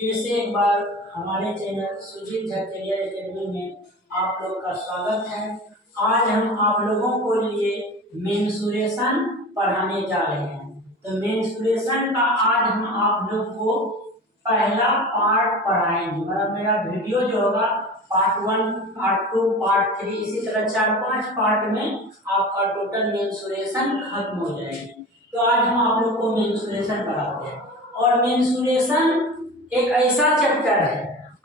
फिर से एक बार हमारे channel Sujeet Jha career academy में आप लोग का स्वागत है। आज हम आप लोगों को लिए मेंसुरेशन पढ़ाने जा रहे हैं। तो मेंसुरेशन का आज हम आप लोग को पहला पार्ट पढ़ाएंगे। मतलब मेरा वीडियो जो होगा पार्ट 1, पार्ट 2, पार्ट 3 इसी तरह 4-5 पार्ट में आपका टोटल मेंसुरेशन खत्म हो जाएगी। तो आज हम आप लोग को मेंसुरेशन पढ़ाते हैं। और मेंसुरेशन एक ऐसा चैप्टर है,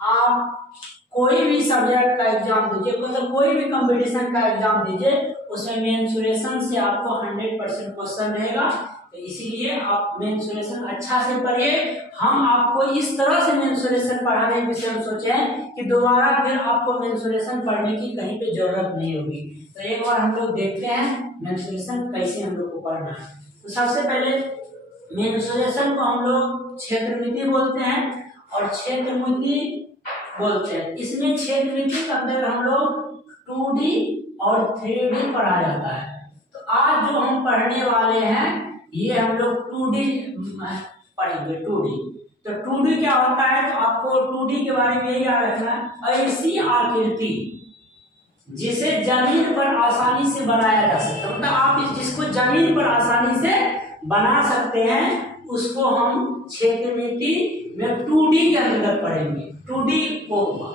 आप कोई भी सब्जेक्ट का एग्जाम दीजिए, मतलब कोई भी कंपटीशन का एग्जाम दीजिए, उसमें मेंसुरेशन से आपको 100% क्वेश्चन रहेगा। तो इसीलिए आप मेंसुरेशन अच्छा से पढ़िए। हम आपको इस तरह से मेंसुरेशन पढ़ाने के विषय में सोचे हैं कि दोबारा फिर आपको मेंसुरेशन पढ़ने की कहीं पे जरूरत नहीं होगी। तो एक बार हम लोग देखते हैं मेंसुरेशन कैसे हम लोग को पढ़ना है। तो सबसे पहले मेंसुरेशन को हम लोग क्षेत्रमिति बोलते हैं और क्षेत्रमिति बोलते हैं। इसमें क्षेत्रमिति के अंदर हम लोग 2D और 3D पढ़ा जाता है। तो आज जो हम पढ़ने वाले हैं ये हम लोग 2D पढ़ेंगे। 2D तो 2D क्या होता है, तो आपको 2D के बारे में यही याद रखना है। ऐसी आकृति जिसे जमीन पर आसानी से बनाया जा सकता है, मतलब आप जिसको जमीन पर आसानी से बना सकते हैं उसको हम क्षेत्रमिति में 2D के अंतर्गत पढ़ेंगे। 2D होगा,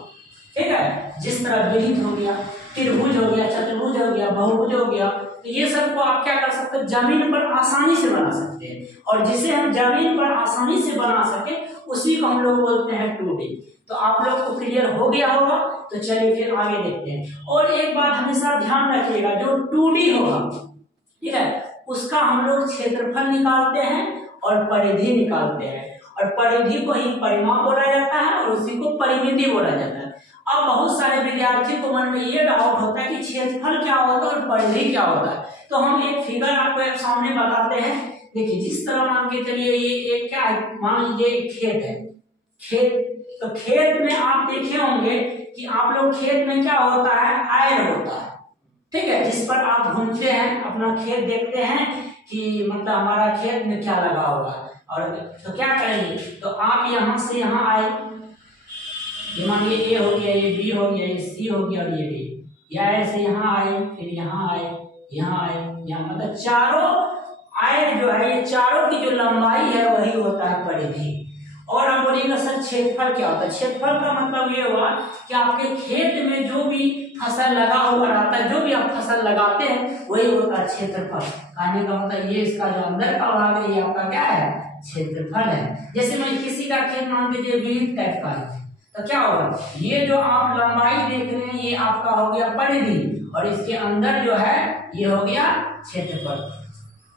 ठीक है। जिस तरह वृत्त हो गया, त्रिभुज हो गया, चतुर्भुज हो गया, बहुभुज हो गया, तो ये सब को आप क्या कर सकते हैं, जमीन पर आसानी से बना सकते हैं। और जिसे हम जमीन पर आसानी से बना सके उसी को हम लोग बोलते हैं 2D। तो आप लोग को क्लियर हो गया होगा। तो चलिए फिर आगे देखते हैं। और एक बात हमेशा ध्यान रखिएगा, जो 2D होगा, ठीक है, उसका हम लोग क्षेत्रफल निकालते हैं और परिधि निकालते हैं। और परिधि को ही परिमाप बोला जाता है और उसी को परिमिति बोला जाता है। अब बहुत सारे विद्यार्थियों को मन में ये डाउट होता है कि क्षेत्रफल क्या होता है और परिधि क्या होता है। तो हम एक फिगर आपको एक सामने बताते हैं। देखिए, जिस तरह मान के चलिए ये एक क्या है, मान लीजिए एक खेत है। खेत, तो खेत में आप देखे होंगे कि आप लोग खेत में क्या होता है, आयल होता है, ठीक है, जिस पर आप घूमते हैं, अपना खेत देखते हैं कि मतलब हमारा खेत में क्या लगा हुआ है। और तो क्या करेंगे, तो आप यहाँ से यहाँ आए, मानिए ए हो गया, ये बी हो गया, ये सी हो गया और ये डी, या ऐसे यहाँ आए, फिर यहाँ आए, यहाँ आए, यहाँ, मतलब चारों आए जो है, ये चारों की जो लंबाई है वही होता है परिधि। और आप बोलिएगा सर क्षेत्रफल क्या होता है। क्षेत्रफल का मतलब ये हुआ कि आपके खेत में जो भी फसल लगा हुआ रहता है, जो भी आप फसल लगाते हैं वही होता है क्षेत्रफल। कहने का मतलब ये इसका जो अंदर का भाग है ये आपका क्या है, क्षेत्रफल है। जैसे मैं किसी का खेत मान लीजिए वृत्त टाइप का है, तो क्या होगा, ये जो आप लंबाई देख रहे हैं ये आपका हो गया परिधि और इसके अंदर जो है ये हो गया क्षेत्रफल,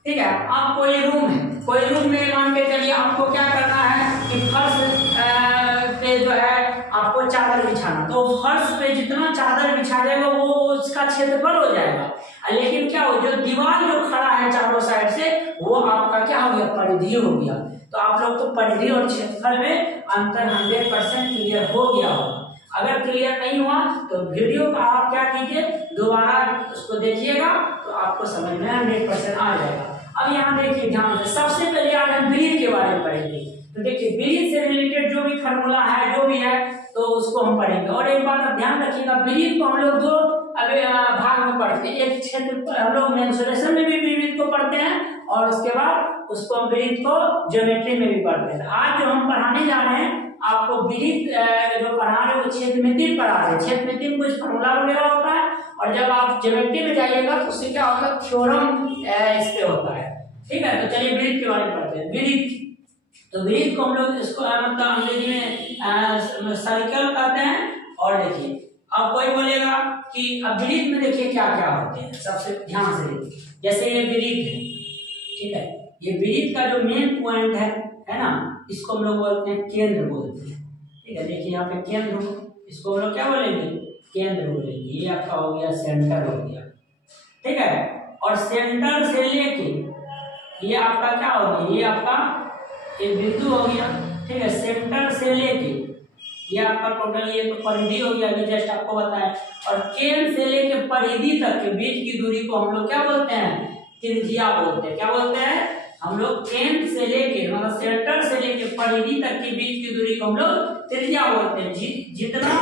ठीक है। आप कोई रूम है, कोई रूम में मान के चलिए आपको क्या करना है कि फर्श पे जो है आपको चादर बिछाना, तो फर्श पे जितना चादर बिछा जाएगा वो उसका क्षेत्रफल हो जाएगा। लेकिन क्या हो, जो दीवार जो खड़ा है चारों साइड से वो आपका क्या हो गया, परिधि हो गया। तो आप लोग को परिधि और क्षेत्रफल में अंतर 100% क्लियर हो गया होगा। अगर क्लियर नहीं हुआ तो वीडियो का आप क्या कीजिए, दोबारा उसको देखिएगा तो आपको समझ में 100% आ जाएगा। अब यहाँ देखिए ध्यान से, सबसे पहले आज हम वृत्त के बारे में पढ़ेंगे। तो देखिए वृत्त से रिलेटेड जो भी फार्मूला है, जो भी है, तो उसको हम पढ़ेंगे। और एक बात आप ध्यान रखिएगा, वृत्त को हम लोग दो भाग में पढ़ते हैं। एक क्षेत्र हम लोग मेंसुरेशन में भी वृत्त को पढ़ते हैं और उसके बाद उसको हम वृत्त को ज्योमेट्री में भी पढ़ते हैं। आज जो हम पढ़ाने जा रहे हैं आपको वृत्त जो पढ़ा रहे हैं वो क्षेत्रमिति पढ़ा रहे हैं। क्षेत्रमिति में कुछ फार्मूला वगैरह होता है और जब आप ज्योमेट्री में जाइएगा तो उससे क्या होता है, थ्योरम इस पे होता है, ठीक है। तो चलिए वृत्त के बारे में पढ़ते हैं। वृत्त, तो वृत्त को हम लोग इसको मतलब अंग्रेजी में सर्कल कहते हैं। और देखिए अब कोई बोलेगा कि अब वृत्त में देखिए क्या क्या होते हैं, सबसे ध्यान से देखिए। जैसे ये वृत्त है, ठीक है, ये वृत्त का जो मेन पॉइंट है ना, इसको हम लोग बोलते हैं केंद्र बोलते हैं, ठीक है। देखिए यहाँ पे केंद्र, इसको हम लोग क्या बोलेंगे, केंद्र बोलेंगे। ये आपका हो गया सेंटर हो गया, ठीक है। और सेंटर से लेके ये आपका क्या हो गया, ये आपका एक बिंदु हो गया, ठीक है। सेंटर से लेके ये आपका टोटल ये तो परिधि हो गया, अभी जस्ट आपको बताया। और केंद्र से लेके परिधि तक के बीच की दूरी को हम लोग क्या बोलते हैं, त्रिज्या बोलते हैं। क्या बोलते हैं, हम लोग केंद्र से लेके मतलब सेंटर से लेके परिधि तक के बीच की दूरी को हम लोग त्रिज्या बोलते हैं। जितना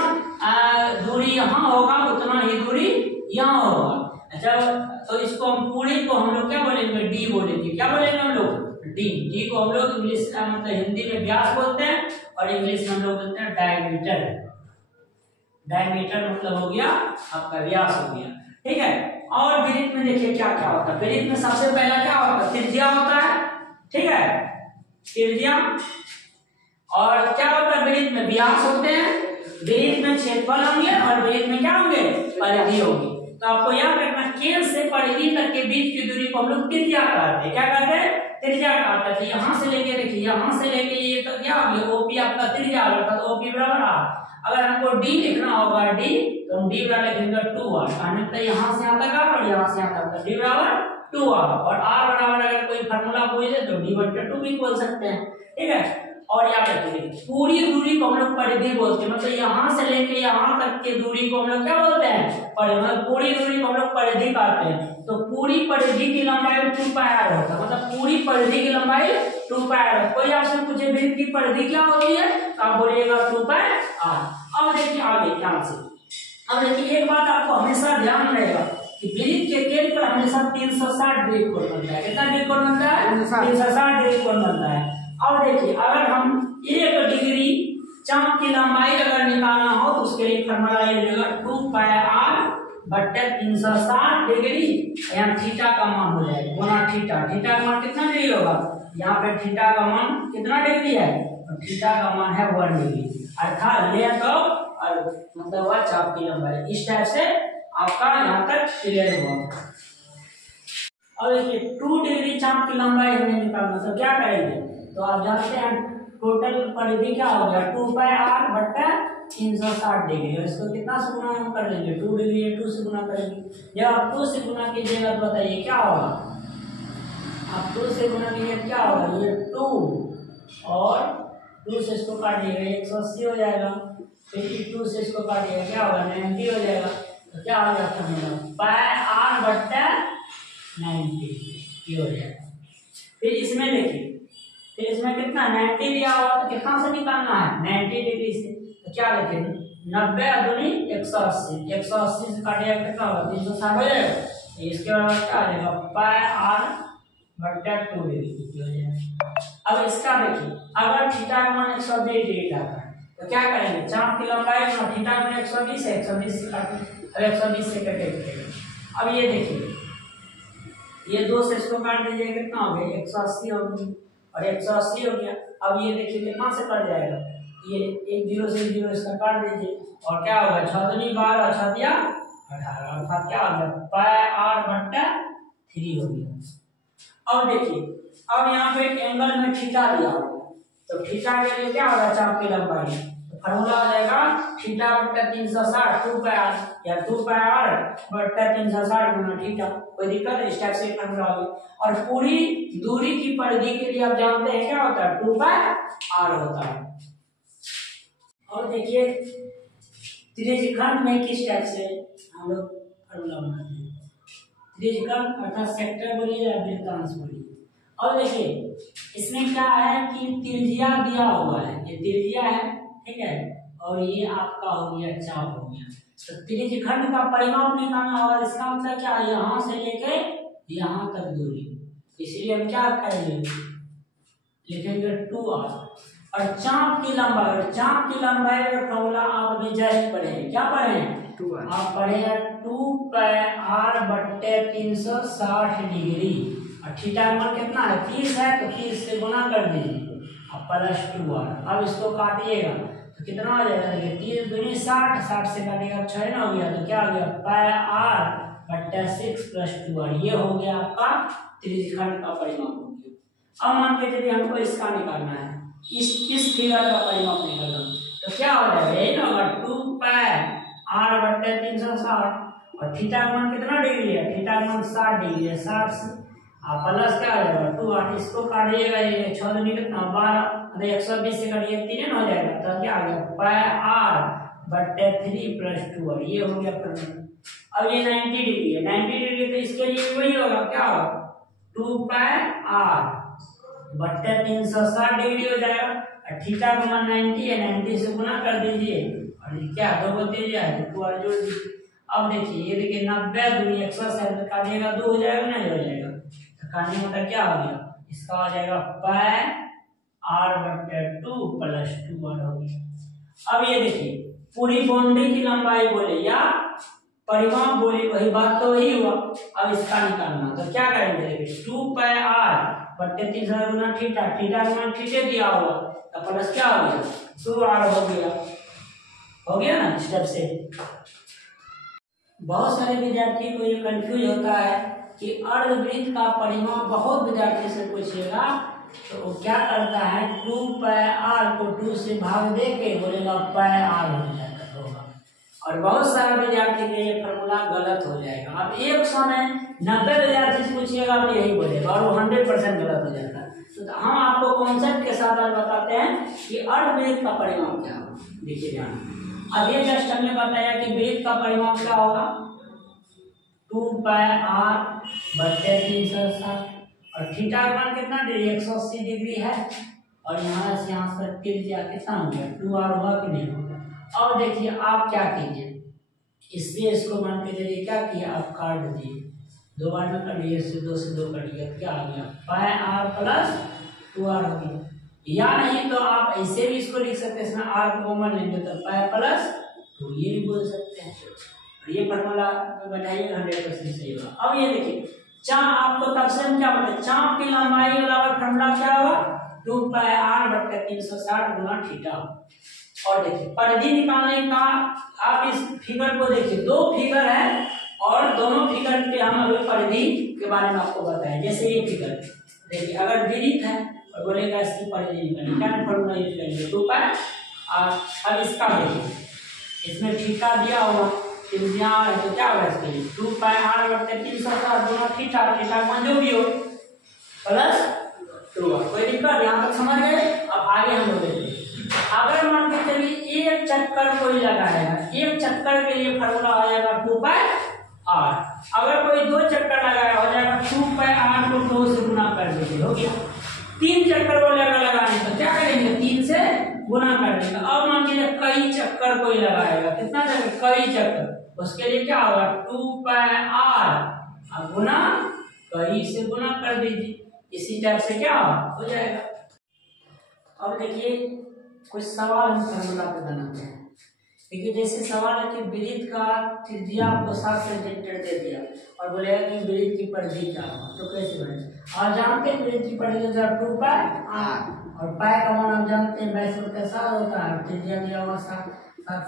दूरी यहाँ होगा उतना ही दूरी यहाँ होगा। जब तो इसको हम पूरी को हम लोग क्या बोलेंगे, डी बोलेंगे। क्या बोलेंगे हम लोग, डी। डी को हम लोग इंग्लिश मतलब हिंदी में व्यास बोलते हैं और इंग्लिश में हम लोग बोलते हैं डायमीटर। डायमीटर मतलब हो गया आपका व्यास हो गया, ठीक है। और वृत्त में देखिए क्या क्या होता है। वृत्त में सबसे पहला क्या होता है, त्रिज्या होता है, ठीक है, त्रिज्या। और क्या होता है, वृत्त में व्यास होते हैं, वृत्त में क्षेत्रफल होंगे और वृत्त में क्या होंगे, परिधि होगी। तो आपको याद रखना केंद्र से परिधि तक के बीच की दूरी को हम लोग त्रिज्या कहते हैं। क्या कहते हैं, त्रिज्या कहते हैं। यहाँ से लेके देखिए, यहाँ से लेके ये तो क्या हो गया, ओपी आपका त्रिज्या होता है, ओपी बराबर आर। अगर हमको डी लिखना होगा, डी तो हम डी बराबर लिखेंगे 2r। मतलब यहाँ से यहाँ तक आर और यहाँ से यहाँ तक डी बराबर 2r। और आर बराबर अगर कोई फार्मूला पूछे तो d/2 भी बोल सकते हैं, ठीक है। और याद रखिए पूरी दूरी को हम लोग परिधि बोलते हैं। मतलब यहाँ से लेके यहाँ तक की दूरी को हम लोग क्या बोलते हैं, परिधि। मतलब पूरी दूरी को हम लोग परिधि कहते हैं। तो पूरी परिधि की लंबाई 2πr होता है। मतलब पूरी परिधि की लंबाई 2πr। कोई आपसे पूछे वृत्त की परिधि क्या होती है तो आप बोलिएगा 2πr। अब देखिए आगे ध्यान से। अब देखिए एक बात आपको हमेशा ध्यान रहेगा कि वृत्त के केंद्र पर हमेशा 360 डिग्री कोण बनता है। कितना डिग्री कोण बनता है, 360 डिग्री कोण बनता है। अब देखिए अगर हम 1 डिग्री चाप की लंबाई अगर निकालना हो तो उसके लिए फॉर्मूला ये मिलेगा 2πr/360 डिग्री। यहाँ थीटा का मान हो जाएगा गुना थीटा। थीटा का मान कितना डिग्री होगा, यहाँ पे थीटा का मान कितना डिग्री है, थीटा का मान है 1 डिग्री। अर्थात लेंथ और मतलब वह चाप की लंबाई। इस टाइप से आपका यहाँ तक क्लियर हुआ। अब देखिए 2 डिग्री चाप की लंबाई हमें निकालना, तो क्या करेंगे, तो आप जानते हैं टोटल परिधि क्या हो गया 2πr/360 डिग्री। और इसको कितना से गुना हम कर लेंगे, 2 डिग्री 2 से गुना करेंगे। जब आप 2 से गुना कीजिएगा तो बताइए क्या होगा, आप 2 से गुना कीजिए क्या होगा, ये 2 और 2 से इसको काटिएगा 180 हो जाएगा। फिर 2 से इसको काटिएगा क्या होगा, 90 हो जाएगा। तो क्या हो जाता है मेरा πr/90 ये हो जाएगा। फिर इसमें देखिए, फिर इसमें कितना 90 दिया हुआ तो कितना से निकालना है, 90 डिग्री से। तो क्या लिखे 90 दूनी 180, 180 से काटिएगा कितना होगा 360 हो जाएगा। तो इसके बाद क्या आ जाएगा πr/2 डिग्री हो जाएगा। अब इसका देखिए अगर थीटा का मान 120 डिग्री आता है तो क्या करेंगे, चाप की लंबाई थीटा का मान 120 है, 120 से काटेंगे। अब 120 से कटेगा। अब ये देखिए ये 2 से इसको काट दीजिए कितना हो गया 180 हो गया और 180 हो गया। अब ये देखिए कितना से कट जाएगा, ये 1 0 से 0 इसका काट दीजिए और क्या होगा 6 दूनी 12 6 दिया 18 अर्थात क्या हो गया πr/3 हो गया। अब देखिए अब यहाँ पे एंगल में थीटा दिया होगा तो थीटा के लिए क्या होगा चाप की लंबाई, तो फार्मूला आ जाएगा θ/360 2πr या 2πr/360 गुना थीटा। कोई दिक्कत है, इस टाइप से फार्मूला आ गया। और पूरी दूरी की परिधि के लिए आप जानते हैं क्या होता है 2πr होता है। और देखिए त्रिज्यखंड में किस टाइप से हम लोग फार्मूला बनाते हैं, त्रिज्यखंड अर्थात सेक्टर बोलिए या वृत्तांश बोलिए। और देखिए इसमें क्या है कि त्रिज्या दिया हुआ है, ये त्रिज्या है, ठीक है, और ये आपका हो गया चाप हो गया। तो त्रिज्यखंड का परिमाप निकालना होगा। इसका मतलब क्या है, यहाँ से लेके यहाँ तक दूरी, इसलिए हम क्या करेंगे लिखेंगे 2r। और चाप की लंबाई, और चाप की लंबाई का फॉर्मूला आप अभी जस्ट पढ़े हैं, क्या पढ़े हैं आप पढ़े हैं 2πr/360 डिग्री। और थीटा का मान कितना है 30 है तो 30 से गुना कर दीजिए अब +2r। अब इसको काटिएगा तो कितना हो जाएगा, देखिए 30 दूनी 60, 60 से काटिएगा 6 ना हो गया तो क्या हो गया πr/6 + 2r। ये हो गया आपका त्रिज्यखंड का परिमाप हो गया। अब मान के चलिए हमको इसका निकालना है, इस फिगर का परिमाप निकालना, तो क्या हो जाएगा यही ना होगा 2πr/360 और थीटा का मान कितना डिग्री है, थीटा का मान 60 डिग्री है, 60 से प्लस क्या हो जाएगा 2r। इसको काटिएगा ये 6 दूनी कितना 12 और 120 से काटिए 3 हो जाएगा तो क्या आ गया πr/3 + 2r। ये हो गया परिमाप। अब ये 90 डिग्री है, 90 डिग्री तो इसके लिए वही होगा क्या होगा 2πr/3 आर बट्टे 360 डिग्री हो जाएगा। और थीटा का मान 90 है, 90 से गुना कर दीजिए और ये क्या 2 को दे दिया है तो 2 और जोड़ दीजिए। अब देखिए ये देखिए 90 दूनी 160 तो काटिएगा 2 हो जाएगा ना, हो जाएगा तो काटने मतलब क्या हो गया, इसका आ जाएगा पाई आर बट्टे 2 प्लस 2 आर हो गया। अब ये देखिए पूरी बाउंड्री की लंबाई बोले या परिमाप बोले, वही बात तो वही हुआ। अब इसका निकालना तो क्या करेंगे, देखिए 2 पाई आर बट्टे 360 गुना थीटा, थीटा का मान थीटा दिया हुआ तो प्लस क्या हो गया 2 आर हो गया ना स्टेप से। बहुत सारे विद्यार्थी को ये कंफ्यूज होता है कि अर्धवृत्त का परिमाप बहुत विद्यार्थी से पूछेगा तो वो क्या करता है 2 पाई आर को 2 से भाग दे के बोलेगा पाई आर हो जाएगा होगा, और बहुत सारे विद्यार्थी के ये फॉर्मूला गलत हो जाएगा। अब एक समय 90 विद्यार्थी से पूछिएगा तो यही बोलेगा और वो 100% गलत हो जाता है। तो हम आपको कॉन्सेप्ट के साथ आज बताते हैं कि अर्धवृत्त का परिमाप क्या होगा। देखिए ध्यान, अब ये जस्ट हमने बताया कि वृत्त का परिमाप क्या होगा 2 पाई आर बट्टे 360 और थीटा का मान कितना डिग्री 180 डिग्री है और यहाँ से यहाँ से त्रिज्या कितना हो गया 2 आर हुआ कि नहीं होगा। अब देखिए आप क्या कीजिए, इससे इसको मान के चलिए क्या किया आप काट दिए, 2 बार में कटिए, इससे 2 से 2 कटिए, क्या आ गया पाई आर प्लस 2 आर हो गया। या नहीं तो आप ऐसे भी इसको लिख सकते हैं, इसमें आर को कॉमन लेंगे तो पाई प्लस 2 ये भी बोल सकते हैं। ये फॉर्मूला बताइए 100% सही होगा। अब ये देखिए चाप आपको तब से हम क्या बताए, चाप की लंबाई वाला फॉर्मूला क्या होगा 2 पाई आर बट्टे 360 गुना थीटा। और देखिए परिधि निकालने का आप इस फिगर को देखिए, 2 फिगर है और दोनों फिगर पे हम अभी परिधि के बारे में आपको बताएं। जैसे ये फिगर देखिए अगर वृत्त है और बोलेगा इसकी परिधि निकालनी, क्या फॉर्मूला यूज करेंगे 2 पाई आर। अब इसका देखिए इसमें थीटा दिया हुआ त्रिज्या है तो क्या होगा इसके लिए 2 पाई आर बट्टे 360 गुना थीटा, थीटा मान जो भी हो प्लस 2 आर। कोई दिक्कत यहाँ तक समझ गए। अब आगे हम लोग देखते हैं, अगर मान के चलिए एक चक्कर कोई लगाएगा, एक चक्कर के लिए फॉर्मूला आ जाएगा 2 पाई आर। अगर कोई 2 चक्कर लगाया हो जाएगा 2 पाई आर को 2 से गुना कर दीजिए हो गया। 3 चक्कर को लगाने तो क्या करेंगे 3 से गुना कर देंगे। अब मान लीजिए कई चक्कर कोई लगाएगा, कितना चक्कर कई चक्कर, उसके लिए क्या होगा 2 पाई आर गुना कई से गुना कर दीजिए, इसी टाइप से क्या हो जाएगा। अब देखिए कुछ सवाल हम फॉर्मूला पे बनाते हैं। देखिए जैसे सवाल है कि वृत्त का त्रिज्या आपको 7 सेंटीमीटर दे दिया और बोलेगा कि वृत्त की परिधि क्या होगा, तो कैसे बने। और जानते हैं वृत्त की परिधि 2 पाई आर और पाई का मान आप जानते हैं 22/7 होता है, त्रिज्या दिया हुआ 7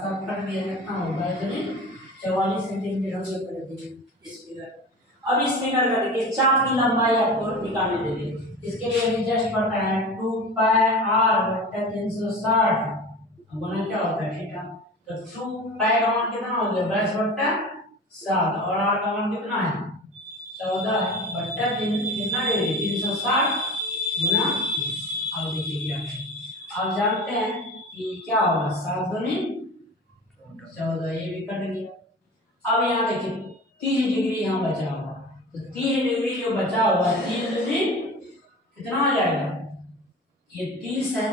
7 कट दिया कितना होगा 44 सेंटीमीटर हो गया परिधि इस फिगर। अब इस फिगर का देखिए चाप की लंबाई आपको निकालने देंगे, इसके लिए भी जस्ट पता है 2 पाई आर बट्टे 360 गुना क्या होता है थीटा। तो 2 पाई का मान कितना हो गया 22/7 और आर का मान कितना है 14 है बट्टे 3 कितना डिग्री 360 गुना 30। अब देखिए क्या है, आप जानते हैं कि क्या होगा 7 दूनी 14, ये भी कट गया। अब यहाँ देखिए 30 डिग्री यहाँ बचा हुआ, तो 30 डिग्री जो बचा हुआ 30 डिग्री कितना हो जाएगा, ये 30 है,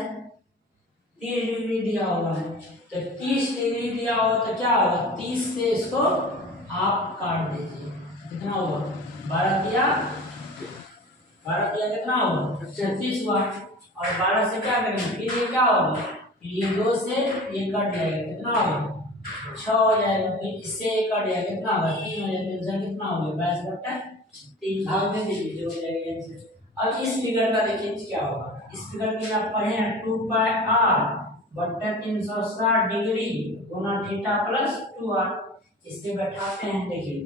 30 डिग्री दिया हुआ है तो 30 डिग्री दिया हुआ तो क्या होगा 30 से इसको आप काट दीजिए, कितना होगा 12 दिया कितना होगा 36 हुआ। और 12 से क्या करेंगे फिर ये क्या होगा, फिर ये 2 से ये कट जाएगा कितना होगा 6 हो जाएगा, फिर इससे ये कट जाएगा कितना होगा 3 हो जाएगा, कितना हो गया 22/3 भाग दे दीजिए जो हो जाएगा आंसर। अब इस फिगर का देखिए क्या होगा, इस फिगर की आप पढ़े हैं 2 पाई आर बट्टे 360 डिग्री गुना थीटा प्लस 2 आर। इससे बैठाते हैं देखिए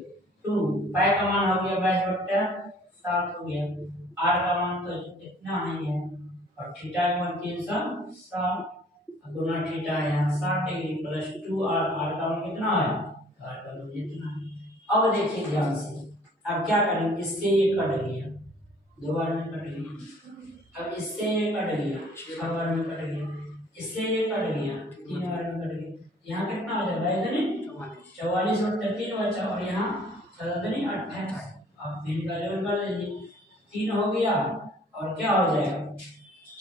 2 पाई का मान हो गया 22/7 हो गया, आर का मान तो इतना नहीं है और थीटा का मान 360 गुना थीटा है यहाँ 60 डिग्री प्लस 2 आर, आर का मान कितना है आर का मान इतना है। अब देखिए ध्यान से, अब क्या करेंगे इससे ये कट गया 2 बार में कट गया, अब इससे ये कट गया 6 बार में कट गया, इससे ये कट गया 3 बार में कट गया, यहाँ कितना हो जाएगा 44 और 3 बचा और यहाँ 28। अब 3 का लेवल कर दीजिए 3 हो गया और क्या हो जाएगा,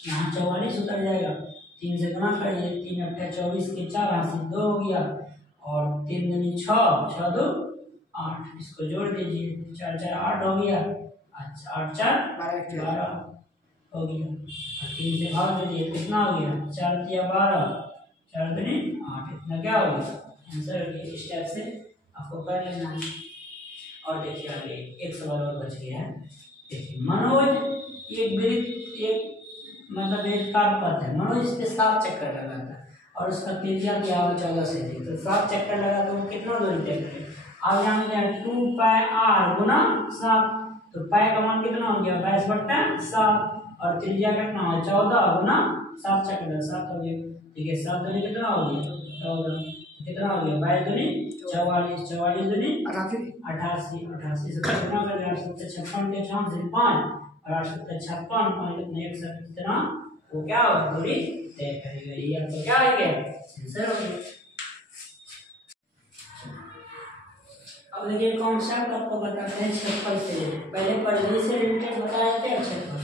यहाँ 44 उतर जाएगा, 3 से गुना करिए, 3 अट्ठा 24 के 4 हाथ से 2 हो गया, और 3 दूनी 6, 6 2 8, इसको जोड़ दीजिए, 4 4 8 हो गया, अच्छा 8 4 12 हो गया, और 3 से भाग दीजिए, कितना हो गया, 4 दिया 12, 4 दूनी 8, इतना क्या हो गया आंसर। इस टाइप से आपको कर लेना है। और देखिए आगे एक सवाल और बच गया है। देखिए मनोज एक मतलब एक कार पर है, मनोज इस पे 7 चक्कर लगाता है और उसका त्रिज्या दिया हुआ 14 से थी, तो 7 चक्कर लगा तो वो कितना दूरी तय करे। अब जानते हैं 2 पाई r गुना 7, तो पाई का मान कितना हो गया 22/7, और त्रिज्या कितना हो 14 गुना 7 चक्कर 7 हो गया, ठीक है। 7 दूनी कितना हो गया 14, कितना हो गया 22 दूनी 44, 44 दूनी 88, 88 से कितना कर दिया 856 के 4 से 5, और 856 5 कितने 1 कितना, वो क्या दूरी तय करेगा। ये आपको क्या आ गया आंसर हो गया। अब देखिए कॉन्सेप्ट आपको बताते हैं क्षेत्रफल से, पहले परिधि से रिलेटेड बताया थे क्षेत्रफल।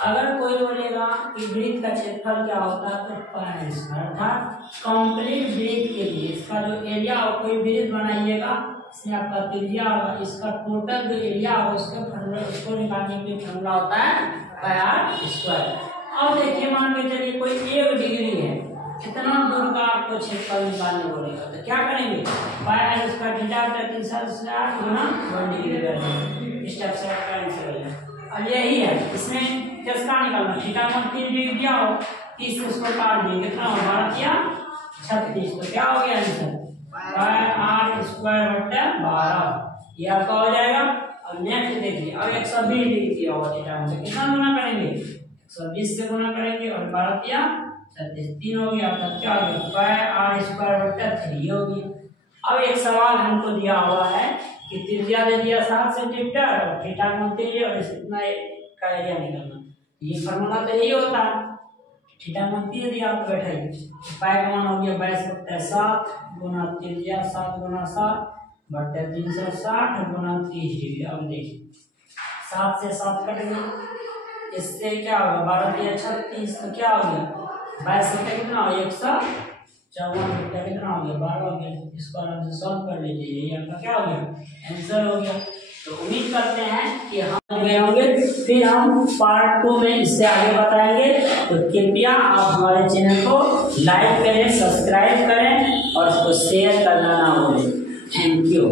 अगर कोई बोलेगा कि वृत्त का क्षेत्रफल क्या होता है, तो पाई स्क्वायर, अर्थात कंप्लीट वृत्त के लिए इसका जो एरिया हो, कोई वृत्त बनाइएगा इसमें आपका त्रिज्या होगा, इसका टोटल जो एरिया होगा उसका फॉर्मूला, उसको निकालने के लिए फॉर्मूला होता है पाई आर स्क्वायर। अब देखिए मान के चलिए कोई 1 डिग्री है, कितना दूर का आपको क्षेत्रफल निकालने बोलेगा, तो क्या करेंगे पाई आर स्क्वायर थीटा बटा 360 गुना 1 डिग्री कर देंगे, इस टाइप से आपका आंसर हो जाएगा। अब यही है, इसमें किसका निकालना, थीटा का 3 डिग्री दिया हो, 30 उसको काट दिए, कितना हो 12 या 36, तो क्या हो गया आंसर पाई आर स्क्वायर बटा 12, ये आपका हो जाएगा। अब नेक्स्ट देखिए, अब 120 डिग्री दिया हुआ थीटा में, तो कितना गुना करेंगे 120 से गुना करेंगे, और 12 या 36 3 हो गया, तब क्या हो गया पाई आर स्क्वायर बटा 3 हो गया। अब एक सवाल हमको दिया हुआ है कि त्रिज्या दे दिया 7 सेंटीमीटर और थीटा मानते हैं और इतना का एरिया निकालना, ये फार्मूला तो यही होता है, थीटा मानती है, आप बैठाइए, पाई का मान हो गया 22/7 गुना त्रिज्या 7 गुना 7 बटे 360 गुना 30 डिग्री। अब देखिए 7 से 7 कट गया, इससे क्या होगा 12 या 36, तो क्या हो गया 22 बटे कितना हो 154 बटे कितना हो गया 12 हो गया, इसको आराम से सॉल्व कर लीजिए, ये आपका क्या हो गया आंसर हो गया। तो उम्मीद करते हैं कि हम गए होंगे, फिर हम पार्ट 2 में इससे आगे बताएंगे। तो कृपया आप हमारे चैनल को लाइक करें, सब्सक्राइब करें और उसको शेयर करना ना भूलें। Thank you.